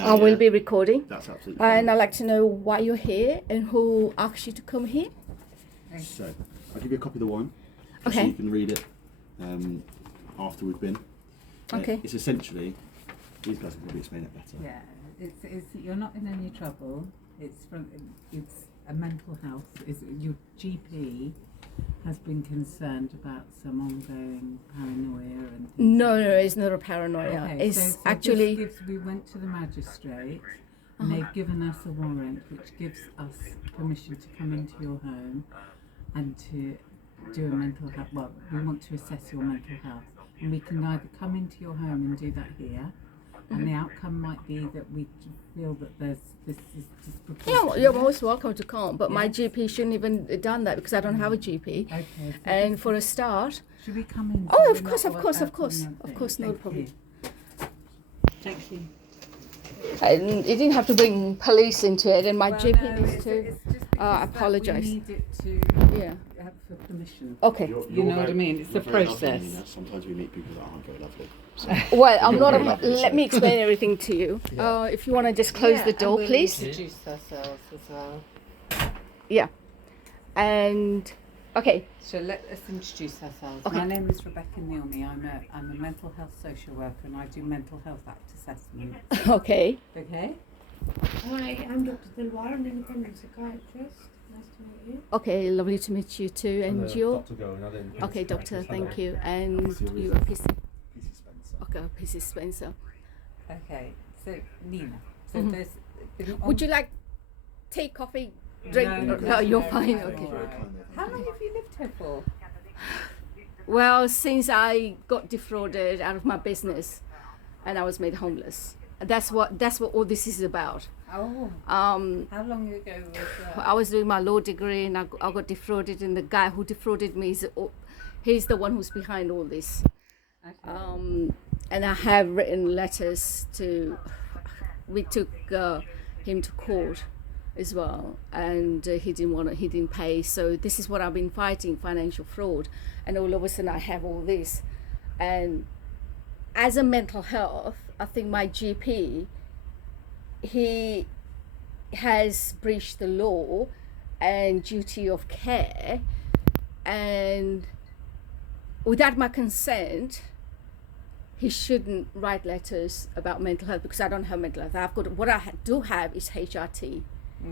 now. I will be recording. That's absolutely fine. And I'd like to know why you're here and who asked you to come here. So, I'll give you a copy of the warrant. Okay. So you can read it after we've been. Okay. It's essentially, these guys will probably explain it better. Yeah, it's you're not in any trouble. It's a mental health. Your GP has been concerned about some ongoing paranoia and things. No, it's not a paranoia. Okay, It's so actually... we went to the magistrate and they've given us a warrant which gives us permission to come into your home and to do a mental health, well, we want to assess your mental health. And we can either come into your home and do that here, and the outcome might be that we feel that this is disproportionate. You're most welcome to come, but my GP shouldn't even done that because I don't have a GP. Okay. So And for a start... should we come in? Oh, so of we're course, not of course, out of course. on the Of course, thing? no Thank problem. you. Thank you. And you didn't have to bring police into it, and my Well, GP no, needs to... it's just because that apologise. we need it to Yeah. have for permission. Okay. You know what I mean? It's you're the very lovely, process. Nina. Sometimes we meet people that aren't very lovely. So. Well, I'm You're not. very lovely, Let so. me explain everything to you. If you want to just close the door, and we'll please. introduce ourselves as well. Yeah. And okay. So let us introduce ourselves. Okay. My name is Rebecca Neilme. I'm a mental health social worker and I do mental health act assessment. Okay. Okay? Hi, I'm Dr. Dilwar, an independent psychiatrist. Nice to meet you. Okay. Lovely to meet you too. And you. Dr. Okay, doctor. Thank you. And you are PC. Okay, PC Spencer. Okay. So Nina. So Mhm. there's Would you like tea, coffee, drink? No, you're fine. no, Okay. all right. How long have you lived here for? Well, since I got defrauded out of my business, and I was made homeless. That's what all this is about. Oh. How long ago was that? I was doing my law degree and I got defrauded, and the guy who defrauded me he's the one who's behind all this. Okay. And I have written letters we took him to court as well, and he didn't pay. So this is what I've been fighting, financial fraud, and all of a sudden I have all this. And as a mental health, I think my GP, he has breached the law and duty of care, and without my consent, he shouldn't write letters about mental health because I don't have mental health. What I do have is HRT.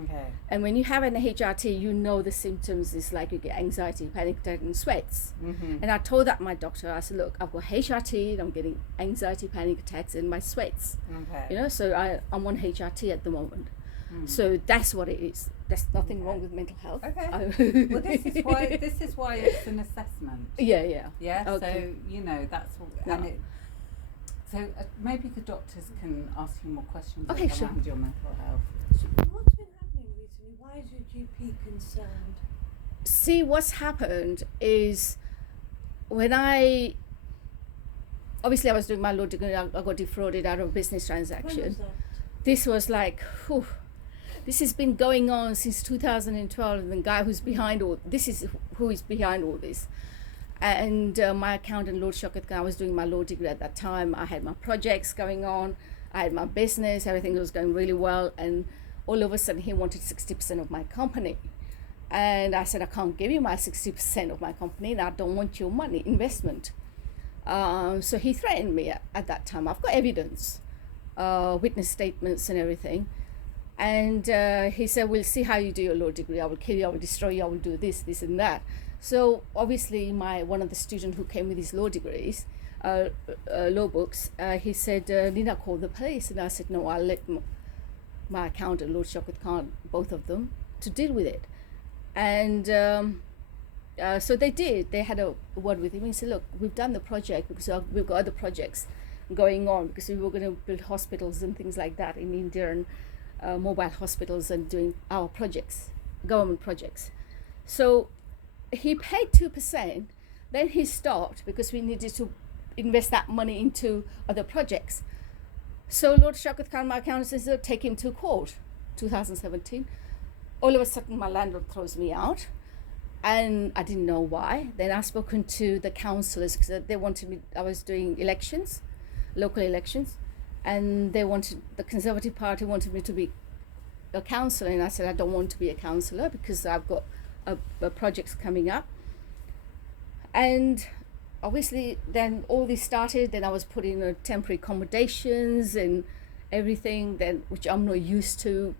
Okay. And when you have an HRT, you know the symptoms is like you get anxiety, panic attack, and sweats. Mm-hmm. And I told that my doctor, I said, look, I've got HRT, and I'm getting anxiety, panic attacks, and my sweats. Okay. You know, so I'm on HRT at the moment. Mm. So that's what it is. There's nothing wrong with mental health. Okay. Well, this is why it's an assessment. Yeah. Yeah. Okay. So that's what, Yeah. and it. So maybe the doctors can ask you more questions Okay, around sure. your mental health. So what's been happening recently? Why is your GP concerned? See, what's happened is when obviously I was doing my law degree, I got defrauded out of a business When transaction. was that? This was like, this has been going on since 2012, and the guy who's behind this is who is behind all this. And my accountant, Lord Shokat, I was doing my law degree at that time. I had my projects going on. I had my business. Everything was going really well. And all of a sudden, he wanted 60% of my company. And I said, I can't give you my 60% of my company, and I don't want your money, investment. So he threatened me at that time. I've got evidence, witness statements and everything. And he said, we'll see how you do your law degree. I will kill you, I will destroy you, I will do this, this and that. So obviously one of the students who came with his law degrees, law books, he said, Nina, call the police. And I said, no, I'll let my accountant, Lord Shokat Khan, both of them, to deal with it. And so they did. They had a word with him. He said, look, we've done the project because we've got other projects going on because we were going to build hospitals and things like that in India, and mobile hospitals, and doing our projects, government projects. So he paid 2%, then he stopped because we needed to invest that money into other projects. So Lord Shaukat Khan, my accountant, said, take him to court, 2017. All of a sudden, my landlord throws me out, and I didn't know why. Then I've spoken to the councillors because they wanted me, I was doing elections, local elections, and the Conservative Party wanted me to be a councillor, and I said I don't want to be a councillor because I've got projects coming up. And obviously then all this started, then I was put in temporary accommodations and everything, then which I'm not used to.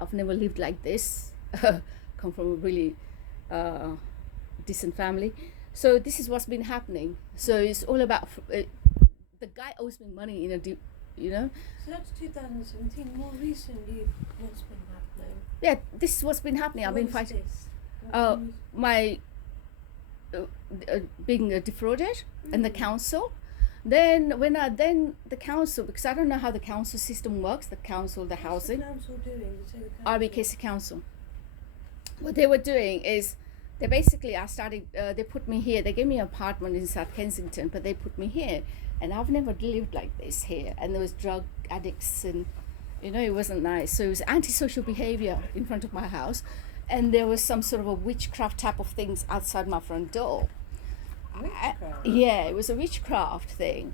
I've never lived like this. Come from a really decent family. So this is what's been happening. So it's all about the guy owes me money in a you know. So that's 2017. More recently, what's been happening? Yeah, this is what's been happening. So I've been what is fighting. this? My being defrauded and the council. Then the council, because I don't know how the council system works, the What's housing, the council doing? You say the council. RBKC Council. What they were doing is they basically they put me here. They gave me an apartment in South Kensington, but they put me here, and I've never lived like this here. And there was drug addicts, and it wasn't nice. So it was antisocial behavior in front of my house, and there was some sort of a witchcraft type of things outside my front door. Yeah, it was a witchcraft thing.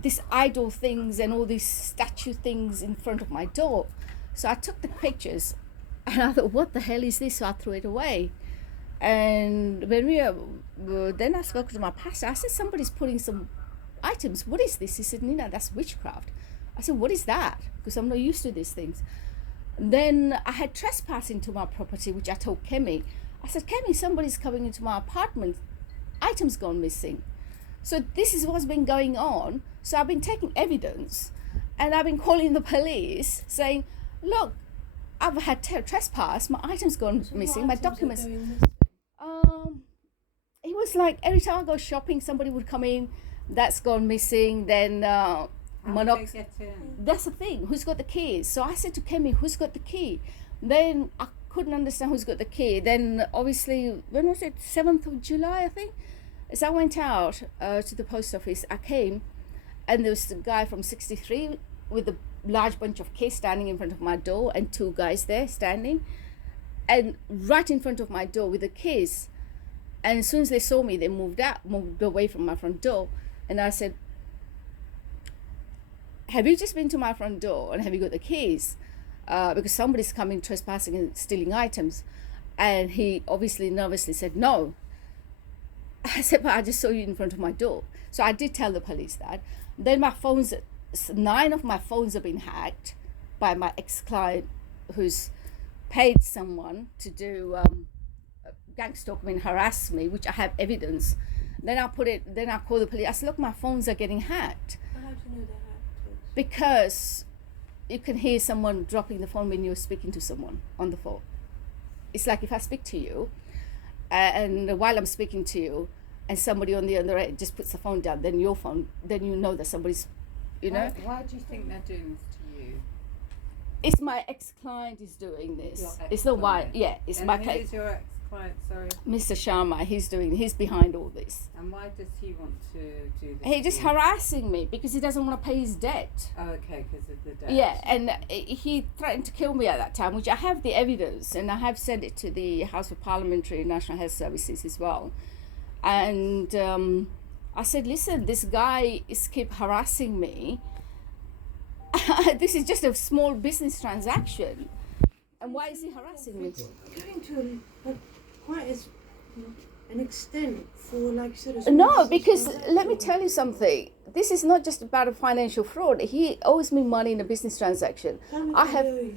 These idol things and all these statue things in front of my door. So I took the pictures, and I thought, what the hell is this? So I threw it away. And when then I spoke to my pastor. I said, somebody's putting some items. What is this? He said, Nina, that's witchcraft. I said, what is that? Because I'm not used to these things. Then I had trespass into my property, which I told Kemi. I said, Kemi, somebody's coming into my apartment. Items gone missing. So this is what's been going on. So I've been taking evidence, and I've been calling the police saying, look, I've had trespass, my items gone So missing, what my items are documents. going missing? It was like every time I go shopping, somebody would come in, that's gone missing, then How did they monox. get in? That's the thing, who's got the keys? So I said to Kemi, who's got the key? Then I couldn't understand who's got the key. Then obviously, when was it? 7th of July, I think. As I went out to the post office, I came, and there was a guy from 63 with a large bunch of keys standing in front of my door, and two guys there standing, and right in front of my door with the keys. And as soon as they saw me, they moved away from my front door. And I said, have you just been to my front door, and have you got the keys? Because somebody's coming trespassing and stealing items. And he obviously nervously said, no. I said, but I just saw you in front of my door. So I did tell the police that. Then 9 of my phones have been hacked by my ex-client, who's paid someone to do gang stalking, harass me, which I have evidence. Then I call the police. I said, look, my phones are getting hacked. How do you know they're hacked? Because you can hear someone dropping the phone when you're speaking to someone on the phone. It's like if I speak to you, and while I'm speaking to you, and somebody on the other end just puts the phone down, then your phone, then you know that somebody's, Why do you think they're doing this to you? It's my ex-client is doing this. Your It's the why, ex-client. yeah. It's And my who client, is your ex-client, sorry? Mr. Sharma. He's behind all this. And why does he want to do this? He's to just you? harassing me because he doesn't want to pay his debt. Oh, okay, because of the debt. Yeah, and he threatened to kill me at that time, which I have the evidence, and I have sent it to the House of Parliamentary National Health Services as well. And I said, listen, this guy is keep harassing me. This is just a small business transaction. And why is he harassing me? Going to quite an extent for, like, sort of. No, because let me tell you something. This is not just about a financial fraud. He owes me money in a business transaction. How much I do have, they owe you?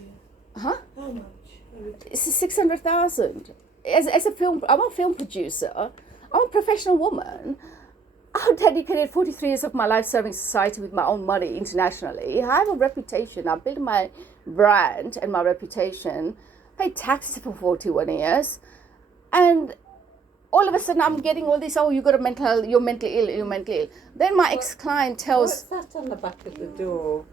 huh? How much? It's 600,000. I'm a film producer. I'm a professional woman. I've dedicated 43 years of my life serving society with my own money internationally. I have a reputation. I've built my brand and my reputation. Paid taxes for 41 years. And all of a sudden I'm getting all this, you're mentally ill. Then my ex-client tells... What's that on the back of the door?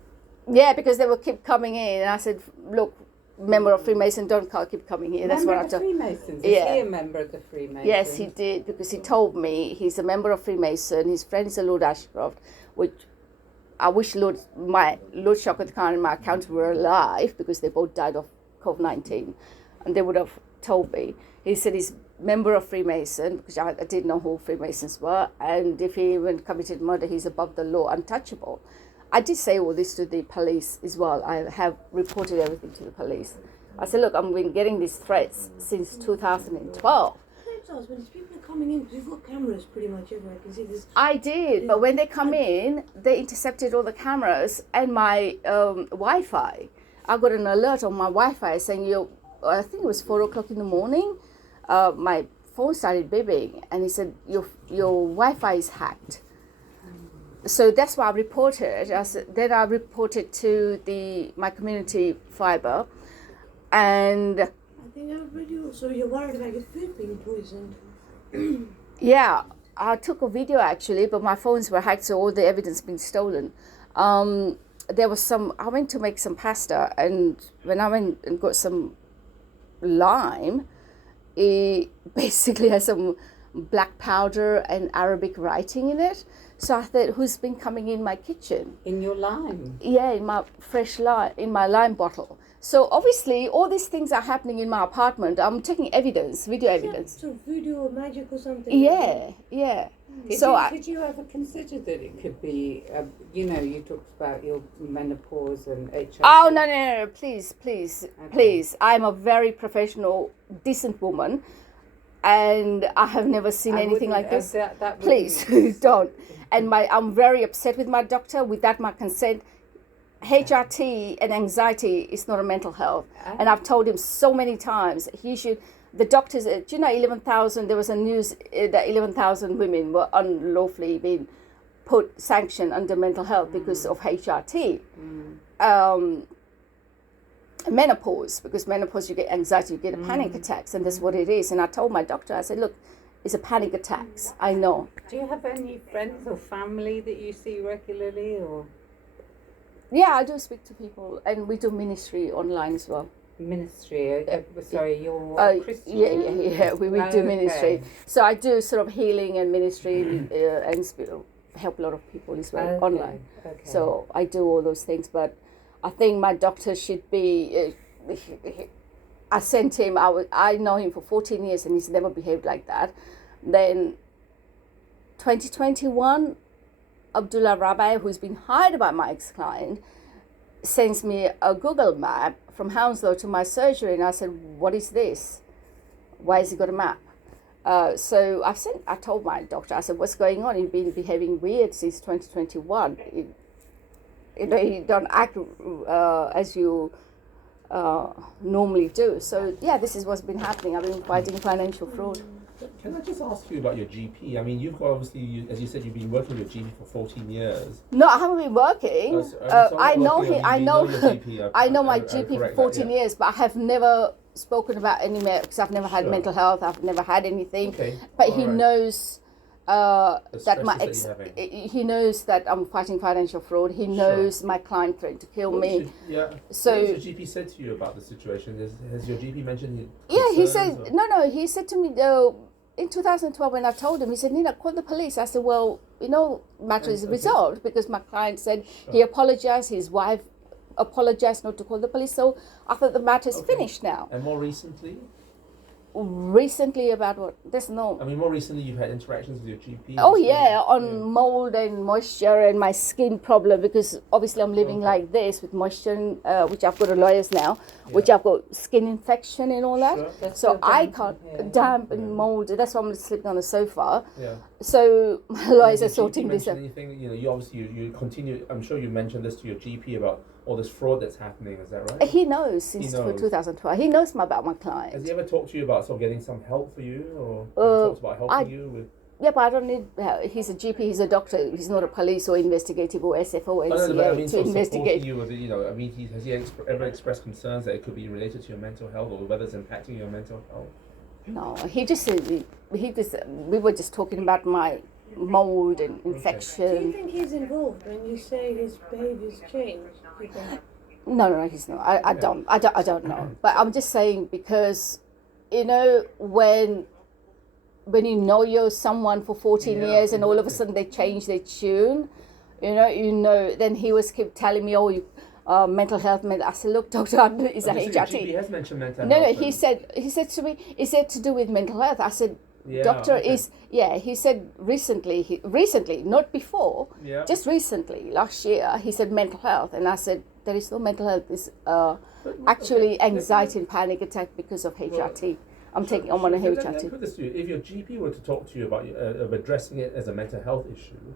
Yeah, because they will keep coming in. And I said, look, member of Freemason, don't keep coming here. That's what I told. Freemasons? Yeah. Is he a member of the Freemasons? Yes, he did, because he told me he's a member of Freemason. His friend is a Lord Ashcroft, which I wish Lord Shaukat Khan and my accountant were alive, because they both died of COVID-19, and they would have told me. He said he's member of Freemason, because I didn't know who Freemasons were, and if he even committed murder, he's above the law, untouchable. I did say all this to the police as well. I have reported everything to the police. I said, look, I've been getting these threats since 2012. When people are coming in, because we've got cameras pretty much everywhere. I can see this. I did, but when they come in, they intercepted all the cameras and my Wi-Fi. I got an alert on my Wi-Fi saying, I think it was 4 o'clock in the morning, my phone started beeping, and he said, your Wi-Fi is hacked. So that's why I reported. Then I reported to my community fibre, and I think everybody also, you're worried about your food being poisoned. yeah, I took a video actually, but my phones were hacked, so all the evidence been stolen. There was I went to make some pasta, and when I went and got some lime, it basically has some black powder and Arabic writing in it. So I thought, who's been coming in my kitchen? In your lime? Yeah, in my fresh lime, in my lime bottle. So obviously, all these things are happening in my apartment. I'm taking evidence, video evidence. So voodoo or magic or something. Yeah. Did you ever consider that it could be, you talked about your menopause and HIV? Oh, no, please. I'm a very professional, decent woman, and I have never seen anything like this. Please, don't. And I'm very upset with my doctor. Without my consent, HRT and anxiety is not a mental health. And I've told him so many times, the doctors, 11,000, there was a news that 11,000 women were unlawfully being sanctioned under mental health because of HRT. Menopause, because menopause you get anxiety, you get a panic attacks, and that's what it is. And I told my doctor, I said, look, it's a panic attacks. I know. Do you have any friends or family that you see regularly, or? Yeah, I do speak to people, and we do ministry online as well. Ministry? Sorry, you're Christian? Yeah. We do ministry. So I do sort of healing and ministry and help a lot of people as well online. Okay. So I do all those things, but I think my doctor should be. I sent him. I know him for 14 years, and he's never behaved like that. Then, 2021, Abdullah Rabbi, who's been hired by my ex-client, sends me a Google map from Hounslow to my surgery, and I said, "What is this? Why has he got a map?" So I told my doctor, I said, "What's going on? You've been behaving weird since 2021. You don't act as you normally do." So yeah, this is what's been happening. I've been fighting financial fraud. Can I just ask you about your GP? I mean, you've got obviously, as you said, you've been working with your GP for 14 years. No, I haven't been working. I know my GP for 14 years, but I have never spoken about any because I've never had mental health. I've never had anything. Okay. But he knows that he knows that I'm fighting financial fraud. He knows my client threatened to kill me. So what has your GP said to you about the situation? Has your GP mentioned? He said no. He said to me though. In 2012, when I told him, he said, "Nina, call the police." I said, "Well, matter is resolved because my client said he apologized, his wife apologized not to call the police. So I thought the matter is finished now." And more recently? Recently about what? There's no... I mean, more recently you've had interactions with your GP? Oh yeah, on mold and moisture and my skin problem, because obviously I'm living like this with moisture, which I've got a lawyers now, which I've got skin infection and all that. So I can't damp and mold. That's why I'm sleeping on the sofa. Yeah. So my lawyers are sorting this out. Anything, you obviously you continue. I'm sure you mentioned this to your GP about all this fraud that's happening. Is that right? He knows since 2012. He knows about my client. Has he ever talked to you about sort of getting some help for you, or talked about helping you with? Yeah, but I don't need help. He's a GP. He's a doctor. He's not a police or investigative or SFO or NCA to investigate. You with, I mean, has he ever expressed concerns that it could be related to your mental health or whether it's impacting your mental health? No, we were just talking about my mold and infection. Do you think he's involved when you say his behaviour's changed? No, he's not. I don't know. But I'm just saying because, when you're someone for 14 years and all of a sudden they change their tune, then he was keep telling me, mental health. I said, look, doctor, is a HRT. He has mentioned mental health. No, he said to me, is it to do with mental health? I said, Yeah, doctor okay. he said recently, not before, Yeah. just recently, last year, he said mental health. And I said, there is no mental health. It's actually anxiety and panic attack because of HRT. I'm on a Let HRT. me put this to you. If your GP were to talk to you about of addressing it as a mental health issue,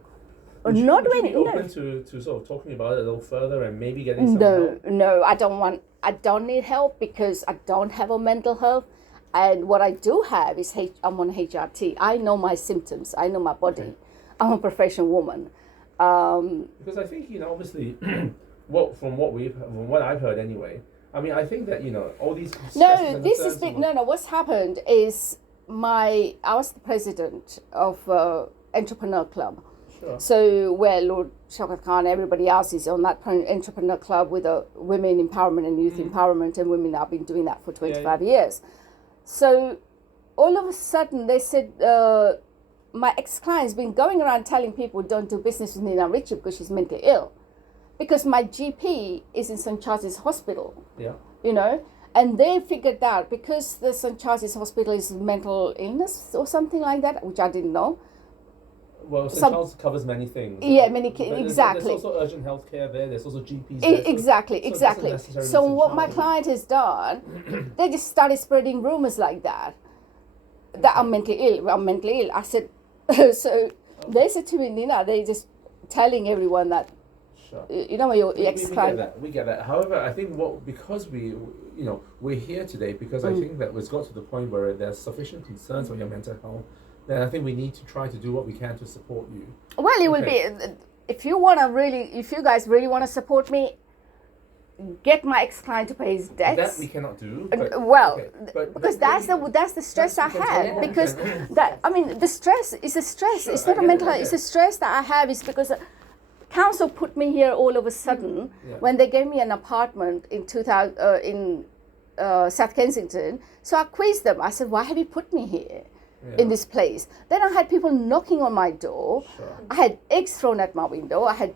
would you be open to sort of talking about it a little further and maybe getting some help? No, I don't need help because I don't have a mental health. And what I do have is I'm on HRT. I know my symptoms. I know my body. Okay. I'm a professional woman. Because I think, obviously, from what I've heard anyway, I mean, I think that, all these what's happened is I was the president of Entrepreneur Club. Sure. So where Lord Shaukat Khan, everybody else is on that Entrepreneur Club with women empowerment and youth empowerment, and women have been doing that for 25 years. So all of a sudden they said, my ex-client's been going around telling people don't do business with Nina Ritchie because she's mentally ill. Because my GP is in St. Charles Hospital. Yeah. And they figured out because the St. Charles Hospital is mental illness or something like that, which I didn't know. Well, St. Charles covers many things. Yeah, There's exactly. also urgent healthcare there. There's also GPs there. Exactly. So what my client has done, they just started spreading rumors like that I'm mentally ill. I said, so they said to me, Nina, they just telling everyone that, sure. Your ex-client. We get that. However, I think because we're here today because I think that it's got to the point where there's sufficient concerns on your mental health. Then I think we need to try to do what we can to support you. Well, it will be, if you guys really want to support me, get my ex-client to pay his debts. That we cannot do. Because that's the stress I have. Because the stress is a stress. Sure, it's not a mental health. It's a stress that I have. Is because council put me here all of a sudden when they gave me an apartment in 2000 in South Kensington. So I quizzed them. I said, why have you put me here? In this place. Then I had people knocking on my door. Sure. I had eggs thrown at my window. I had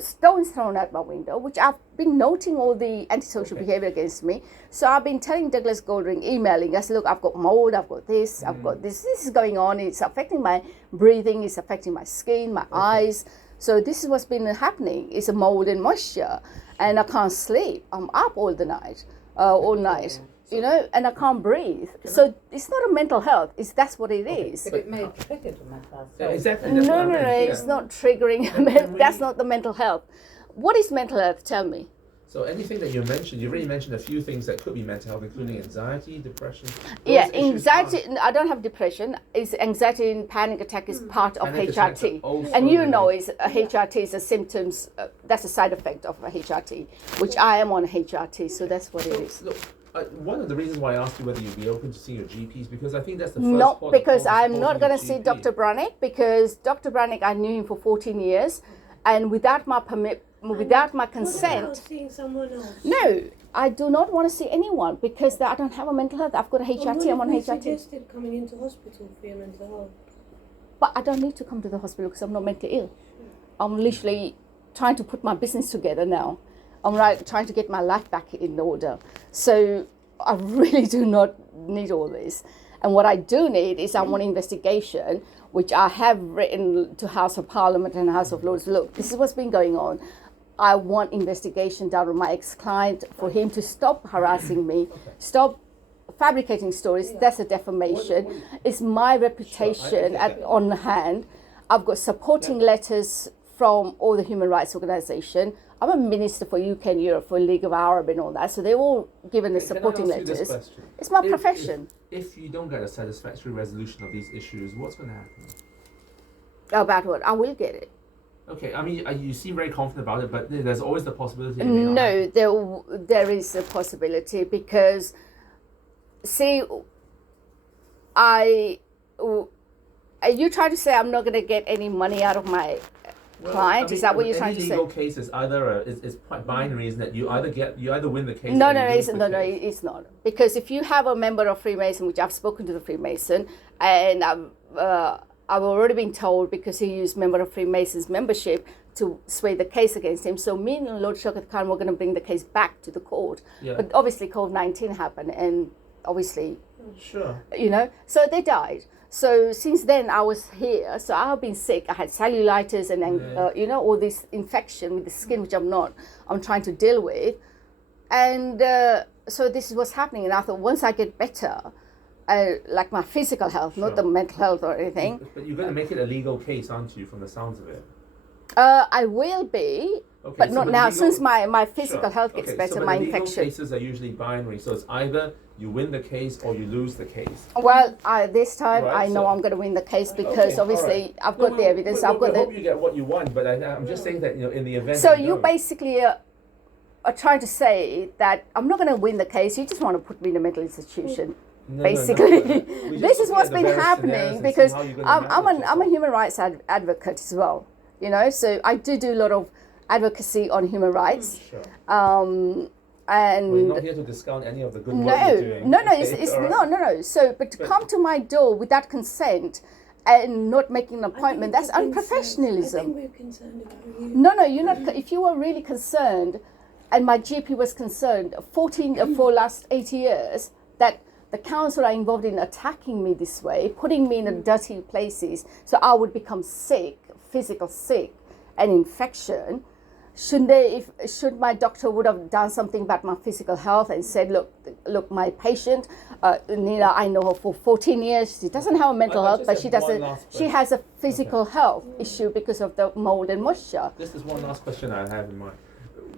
stones thrown at my window, which I've been noting all the antisocial behavior against me. So I've been telling Douglas Goldring, emailing, I said, look, I've got mold, I've got this, I've got this is going on. It's affecting my breathing, it's affecting my skin, my eyes. So this is what's been happening. It's a mold and moisture, and I can't sleep. I'm up all night. And I can't breathe. So it's not a mental health. That's what it is. But it may trigger the mental health. Exactly. No, it's not triggering. That's not the mental health. What is mental health? Tell me. So anything that you mentioned, you already mentioned a few things that could be mental health, including anxiety, depression. Anxiety. I don't have depression. It's anxiety and panic attack is part of HRT, and HRT is a symptoms. That's a side effect of a HRT, which I am on HRT, so that's what it is. Look, one of the reasons why I asked you whether you'd be open to seeing your GPs because I think that's the first. Not because I'm not going to see Dr. Brannick because Dr. Brannick, I knew him for 14 years, and without my consent. What about seeing someone else? No, I do not want to see anyone because I don't have a mental health. I've got a HRT. I'm on HRT. Suggested coming into hospital for your mental health. But I don't need to come to the hospital because I'm not mentally ill. I'm literally trying to put my business together now. I'm trying to get my life back in order. So I really do not need all this. And what I do need is I want investigation, which I have written to House of Parliament and House of Lords. Look, this is what's been going on. I want investigation done on my ex-client for him to stop harassing me, stop fabricating stories. That's a defamation. It's my reputation on hand. I've got supporting letters from all the human rights organisations. I'm a minister for UK and Europe for League of Arab and all that, so they're all given the supporting letters. It's my profession. If you don't get a satisfactory resolution of these issues, what's going to happen? About what? I will get it. Okay, I mean, you seem very confident about it, but there's always the possibility. No, there is a possibility because, see, you try to say I'm not going to get any money out of my client. Is that what you're trying to say? Any legal case is either it's quite binary, isn't it? You either win the case. No, it's not. Because if you have a member of Freemason, which I've spoken to the Freemason, and I've already been told because he used member of Freemason's membership to sway the case against him. So me and Lord Shaukat Khan were going to bring the case back to the court. Yeah. But obviously COVID-19 happened and obviously, Sure. so they died. So since then I was here, so I've been sick. I had cellulitis and all this infection with the skin, which I'm trying to deal with. And so this is what's happening. And I thought once I get better, like my physical health, not the mental health or anything. But you're going to make it a legal case, aren't you, from the sounds of it? I will be, Okay, but so not the now. legal- Since my physical Sure. health gets Okay, better, so my the legal infection. cases are usually binary, so it's either you win the case or you lose the case. Well, this time Right, I know so- I'm going to win the case because Okay, obviously alright. I've got the evidence. I've got I the. hope you get what you want, but I'm just saying that in the event. So that you don't. basically are trying to say that I'm not going to win the case. You just want to put me in a mental institution. No, Basically, no. We're just this is looking what's at the been various happening scenarios and because see how you're gonna I'm manage a it. human rights advocate as well. So I do a lot of advocacy on human rights. Sure. And We're not here to discount any of the good work no, you're doing. no, Okay, it's all right. no. So, but to come to my door without consent and not making an appointment, that's I think unprofessionalism. we're concerned about you. No, you're not. If you were really concerned, and my GP was concerned, for last 80 years, that the council are involved in attacking me this way, putting me in a dirty places, so I would become sick, physical sick, and infection. Should my doctor would have done something about my physical health and said, look, my patient, Nina, I know her for 14 years. She doesn't have a mental I health, just but have she one doesn't. last She question. has a physical health issue because of the mold and moisture. This is one last question I have in mind.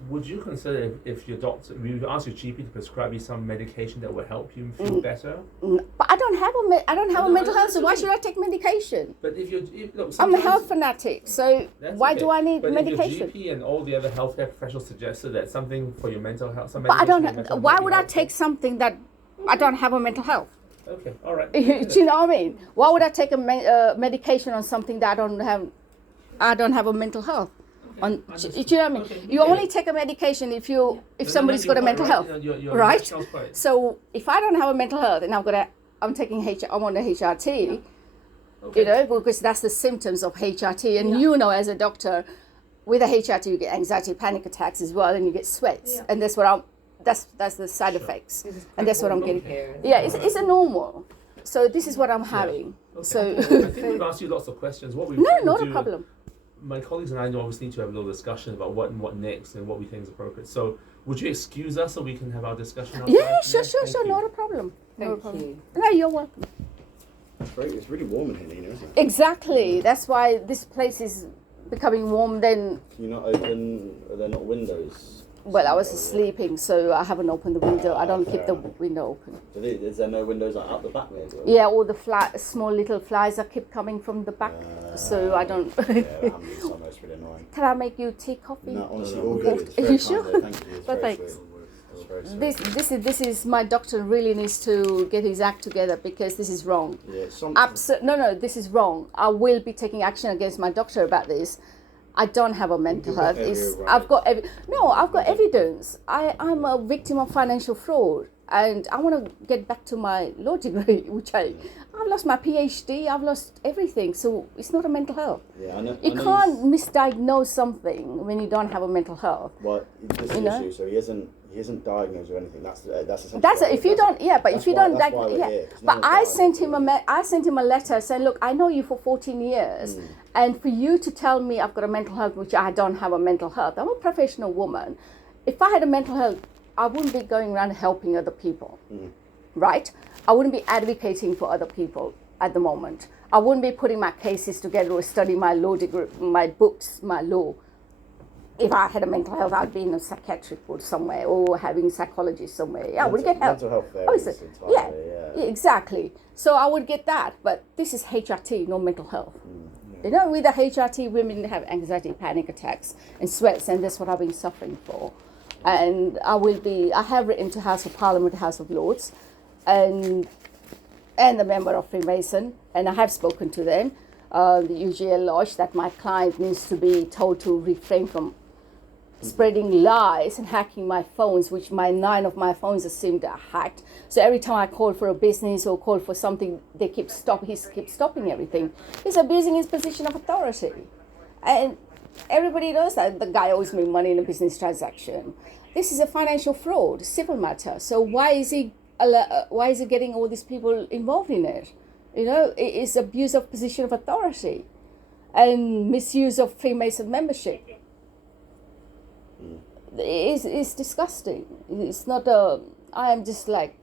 Would you consider if your doctor, you ask your GP to prescribe you some medication that will help you feel better? But I don't have a No, mental no, health, so why no. should I take medication? But if look, I'm a sometimes- health fanatic, so That's why okay. do I need but medication? If your GP and all the other healthcare professionals suggested that something for your mental health, some But I medication don't. for your mental Why health would be I helpful. take something that I don't have a mental health? Okay, all right. Do you know what I mean? Why would I take a medication on something that I don't have? I don't have a mental health. Do you know what I mean? Okay, You only take a medication if somebody's got a mental health, right? So if I don't have a mental health and I'm on a HRT, because that's the symptoms of HRT, and as a doctor, with a HRT you get anxiety, panic attacks as well, and you get sweats, and that's what that's the side effects, and that's what I'm getting. Yeah, it's a normal. So this is what I'm having. Okay. So I think we've asked you lots of questions. What we not a problem. My colleagues and I obviously need to have a little discussion about what next and what we think is appropriate. So, would you excuse us so we can have our discussion? Outside? Yeah, sure, Thank you. not a problem. Not a Thank problem. you. No, you're welcome. It's really warm in here, Nina, isn't it? Exactly. That's why this place is becoming warm. Then, Can you not open? Are there not windows? well, I was sleeping, so I haven't opened the window. I don't keep the window open. Is there no windows like out the back maybe? Yeah, all the small little flies are keep coming from the back, so I don't. Yeah, that happens in summer. It's really annoying. Can I make you tea, coffee? No, honestly, all good. It's Are very you kind sure? there, thank you. It's But very thanks. sweet. It's very sweet. This is my doctor really needs to get his act together because this is wrong. Yeah, No, this is wrong. I will be taking action against my doctor about this. I don't have a mental health. I've got evidence. I'm a victim of financial fraud, and I want to get back to my law degree, which I've lost my PhD. I've lost everything, so it's not a mental health. Yeah, I know. You can't misdiagnose something when you don't have a mental health. Well, this is the issue. So he isn't diagnosed or anything. That's essentially. That's why- if you don't. Yeah, but if you don't. That's why we're here, 'cause no But one's I diagnosed sent with him it. I sent him a letter saying, look, I know you for 14 years, and for you to tell me I've got a mental health, which I don't have a mental health. I'm a professional woman. If I had a mental health, I wouldn't be going around helping other people, right? I wouldn't be advocating for other people at the moment. I wouldn't be putting my cases together or studying my law degree, my books, my law. If I had a mental health, I'd be in a psychiatric ward somewhere or having psychologists somewhere. Yeah, I would get help. Mental health Oh, varies is it? entirely. Yeah, exactly. So I would get that, but this is HRT, no mental health. With the HRT, women have anxiety, panic attacks, and sweats, and that's what I've been suffering for. And I have written to House of Parliament, House of Lords, and the member of Freemason, and I have spoken to them, the UGL Lodge, that my client needs to be told to refrain from spreading lies and hacking my phones, which 9 of my phones seemed hacked. So every time I call for a business or call for something, he keeps stopping everything. He's abusing his position of authority. And everybody knows that the guy owes me money in a business transaction. This is a financial fraud, civil matter. So why is he why is it getting all these people involved in it? You know, it's abuse of position of authority and misuse of Freemason membership. It's disgusting. It's not I am just like